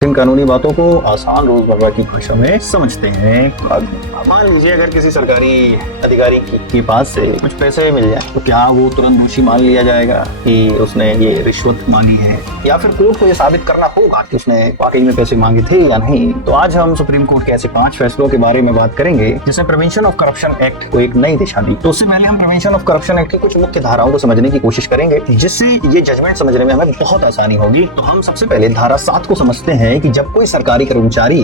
इन कानूनी बातों को आसान रोजमर्रा की भाषा में समझते हैं। मान लीजिए अगर किसी सरकारी अधिकारी के पास से कुछ पैसे मिल जाए तो क्या वो तुरंत दोषी मान लिया जाएगा कि उसने ये रिश्वत मांगी है, या फिर कोर्ट को ये साबित करना होगा कि उसने वाकई में पैसे मांगे थे या नहीं। तो आज हम सुप्रीम कोर्ट के ऐसे 5 फैसलों के बारे में बात करेंगे जिसने प्रिवेंशन ऑफ करप्शन एक्ट को एक नई दिशा दी। तो उससे पहले हम प्रिवेंशन ऑफ करप्शन एक्ट की कुछ मुख्य धाराओं को समझने की कोशिश करेंगे जिससे ये जजमेंट समझने में हमें बहुत आसानी होगी। तो हम सबसे पहले धारा 7 को समझते हैं कि जब कोई सरकारी कर्मचारी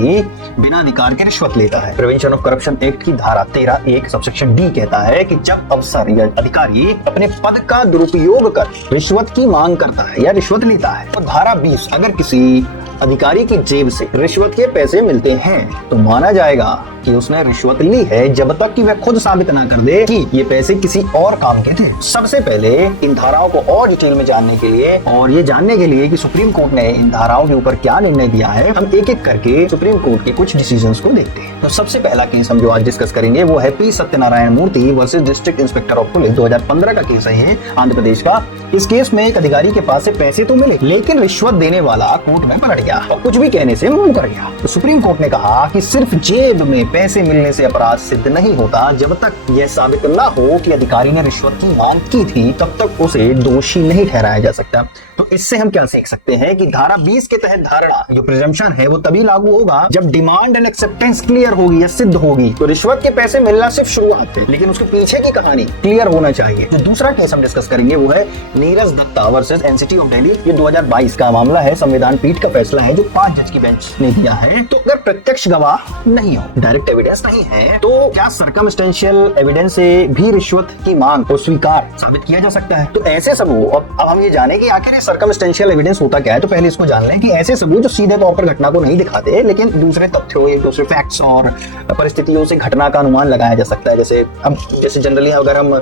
बिना अधिकार के रिश्वत लेता है। प्रिवेंशन ऑफ करप्शन एक्ट की धारा 13(1) सबसेक्शन डी कहता है कि जब अफसर या अधिकारी अपने पद का दुरुपयोग कर रिश्वत की मांग करता है या रिश्वत लेता है। तो धारा 20 अगर किसी अधिकारी की जेब से रिश्वत के पैसे मिलते हैं तो माना जाएगा कि उसने रिश्वत ली है जब तक कि वह खुद साबित ना कर दे कि ये पैसे किसी और काम के थे। सबसे पहले इन धाराओं को और डिटेल में जानने के लिए और ये जानने के लिए कि सुप्रीम कोर्ट ने इन धाराओं के ऊपर क्या निर्णय दिया है, हम एक एक करके सुप्रीम कोर्ट के कुछ डिसीजंस को देखते हैं। तो सबसे पहला केस हम जो आज डिस्कस करेंगे वो है P Satyanarayana Murthy versus district inspector of police 2015 का केस है आंध्र प्रदेश का। इस केस में एक अधिकारी के पास से पैसे तो मिले लेकिन रिश्वत देने वाला कोर्ट में पलट गया और कुछ भी कहने से मुंह कर गया। तो सुप्रीम कोर्ट ने कहा कि सिर्फ जेब में पैसे मिलने से अपराध सिद्ध नहीं होता, जब तक यह साबित न हो कि अधिकारी ने रिश्वत की मांग की थी तब तक उसे दोषी नहीं ठहराया जा सकता। तो इससे हम क्या सीख सकते हैं कि धारा 20 के तहत धारणा जो प्रिजम्पशन है वो तभी लागू होगा जब डिमांड एंड एक्सेप्टेंस क्लियर होगी या सिद्ध होगी। तो रिश्वत के पैसे मिलना सिर्फ शुरुआत है लेकिन उसके पीछे की कहानी क्लियर होना चाहिए। जो दूसरा केस हम डिस्कस करेंगे वो है Neeraj Dutta versus NCT of Delhi. ये 2022 का मामला है, संविधान पीठ का फैसला है जो 5 जज की बेंच ने दिया है। तो अगर प्रत्यक्ष गवाह नहीं हो, डायरेक्ट एविडेंस नहीं है, तो क्या सर्कमस्टेंशियल एविडेंस से भी रिश्वत की मांग को स्वीकार साबित किया जा सकता है। तो ऐसे सबूत, अब हम ये जाने कि आखिर सर्कमस्टेंशियल एविडेंस होता क्या है, तो पहले इसको जान लें कि ऐसे सबूत जो सीधे तौर पर घटना को नहीं दिखाते लेकिन दूसरे तथ्यों या दूसरे फैक्ट्स और परिस्थितियों से घटना का अनुमान लगाया जा सकता है। जैसे जनरली अगर हम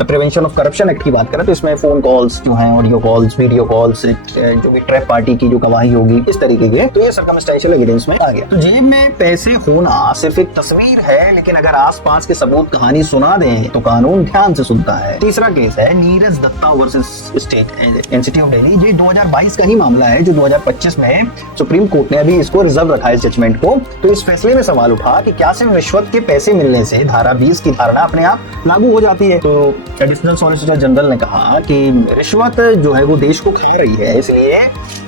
प्रिवेंशन ऑफ करप्शन एक्ट की बात करें तो इसमें फोन कॉल्स जो हैं, ऑडियो कॉल्स, वीडियो कॉल्स, जो भी ट्रैप पार्टी की जो गवाही होगी, इस तरीके के, तो ये सर्कमस्टेंशियल एविडेंस में आ गया। तो जेब में पैसे होना सिर्फ एक तस्वीर है लेकिन अगर आसपास के सबूत कहानी सुना दें तो कानून ध्यान से सुनता है। तीसरा केस है Neeraj Dutta versus state NCT of Delhi. ये 2022 का ही मामला है जो 2025 में सुप्रीम कोर्ट ने अभी इसको रिजर्व रखा है इस जजमेंट को। तो इस फैसले में सवाल उठा कि क्या सिर्फ रिश्वत के पैसे मिलने से धारा 20 की धारणा अपने आप लागू हो जाती है। तो एडिशनल सॉलिसिटर जनरल ने कहा कि रिश्वत जो है वो देश को खा रही है, इसलिए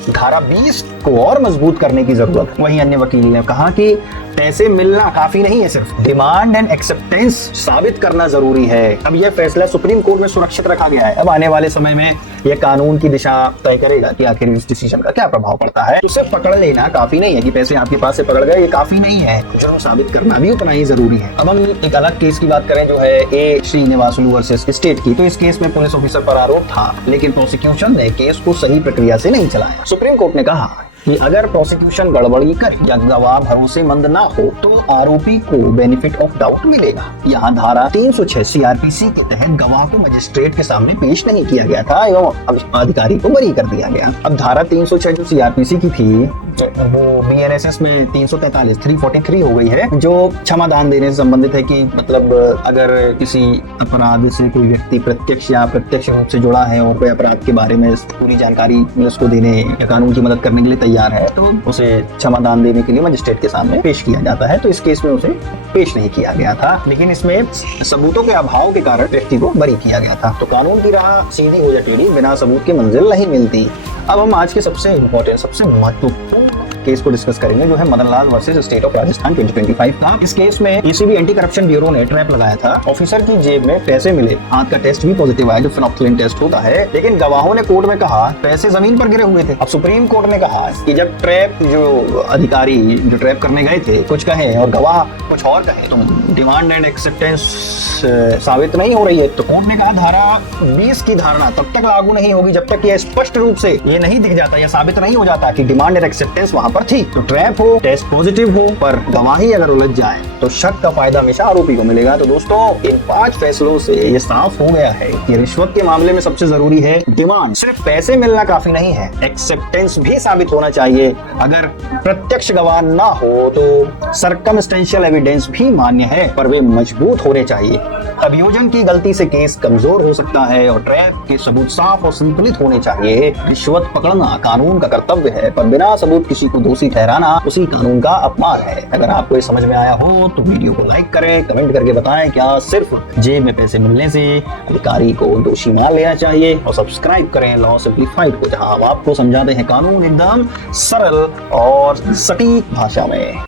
धारा 20 को और मजबूत करने की जरूरत। वहीं अन्य वकील ने कहा कि पैसे मिलना काफी नहीं है, सिर्फ डिमांड एंड एक्सेप्टेंस साबित करना जरूरी है। अब यह फैसला सुप्रीम कोर्ट में सुरक्षित रखा गया है। अब आने वाले समय में यह कानून की दिशा तय करेगा कि आखिर इस डिसीजन का क्या प्रभाव पड़ता है। उसे पकड़ लेना काफी नहीं है कि पैसे आपके पास से पकड़ गए, ये काफी नहीं है, जुर्म साबित करना भी उतना ही जरूरी है। अब हम एक अलग केस की बात करें जो है ए श्रीनिवासुलु वर्सेस स्टेट की। तो इस केस में पुलिस ऑफिसर पर आरोप था लेकिन प्रोसिक्यूशन ने केस को सही प्रक्रिया से नहीं चलाया। सुप्रीम कोर्ट ने कहा कि अगर प्रोसिक्यूशन गड़बड़ी करे या गवाह भरोसेमंद ना हो तो आरोपी को बेनिफिट ऑफ डाउट मिलेगा। यहाँ धारा 306 सीआरपीसी के तहत गवाह को मजिस्ट्रेट के सामने पेश नहीं किया गया था एवं अधिकारी को बरी कर दिया गया। अब धारा 306 जो सीआरपीसी की थी वो बीएनएसएस में 343 हो गई है, जो क्षमादान देने से संबंधित है कि मतलब अगर किसी अपराध से कोई व्यक्ति प्रत्यक्ष या अप्रत्यक्ष रूप से जुड़ा है और कोई अपराध के बारे में पूरी जानकारी उसको देने या कानून की मदद करने के लिए तैयार है तो उसे क्षमादान देने के लिए मजिस्ट्रेट के सामने पेश किया जाता है। तो इस केस में उसे पेश नहीं किया गया था लेकिन इसमें सबूतों के अभाव के कारण व्यक्ति को बरी किया गया था। तो कानून की राह सीधी हो जाती है, बिना सबूत की मंजिल नहीं मिलती। अब हम आज के सबसे इम्पोर्टेंट, सबसे महत्वपूर्ण केस को डिस्कस करेंगे जो है Madan Lal versus state of Rajasthan 2025 का। इस केस में एसीबी एंटी करप्शन ब्यूरो ने ट्रैप लगाया था। ऑफिसर की जेब में पैसे मिले, हाथ का टेस्ट भी पॉजिटिव आया जो फिनोक्सिलिन टेस्ट होता है, लेकिन गवाहों ने कोर्ट में कहा पैसे जमीन पर गिरे हुए थे। अब सुप्रीम कोर्ट ने कहा कि जब ट्रैप जो अधिकारी जो ट्रैप करने गए थे कुछ कहे और गवाह कुछ और कहे तो डिमांड एंड एक्सेप्टेंस साबित नहीं हो रही है। तो कोर्ट ने कहा धारा 20 की धारणा तब तक लागू नहीं होगी जब तक यह स्पष्ट रूप से ये नहीं दिख जाता या साबित नहीं हो जाता कि डिमांड एंड एक्सेप्टेंस वहां पर थी। तो ट्रैप हो, टेस्ट पॉजिटिव हो, पर गवाही अगर उलझ जाए तो शक का फायदा हमेशा आरोपी को मिलेगा। तो दोस्तों इन 5 फैसलों से ये साफ हो गया है कि रिश्वत के मामले में सबसे जरूरी है डिमांड। सिर्फ पैसे मिलना काफी नहीं है, एक्सेप्टेंस भी साबित होना चाहिए। अगर प्रत्यक्ष गवाह ना हो तो सर्कमस्टेंशियल एविडेंस भी मान्य है पर वे मजबूत होने चाहिए। अभियोजन की गलती से केस कमजोर हो सकता है और ट्रैप के सबूत साफ और संतुलित होने चाहिए। रिश्वत पकड़ना कानून का कर्तव्य है, पर बिना सबूत किसी को दोषी ठहराना उसी कानून का अपमान है। अगर आपको ये समझ में आया हो तो वीडियो को लाइक करें, कमेंट करके बताएं क्या सिर्फ जेब में पैसे मिलने से अधिकारी को दोषी मान लेना चाहिए, और सब्सक्राइब करें लॉ सिंप्लीफाइड को, जहां हम आपको समझाते हैं कानून एकदम सरल और सटीक भाषा में।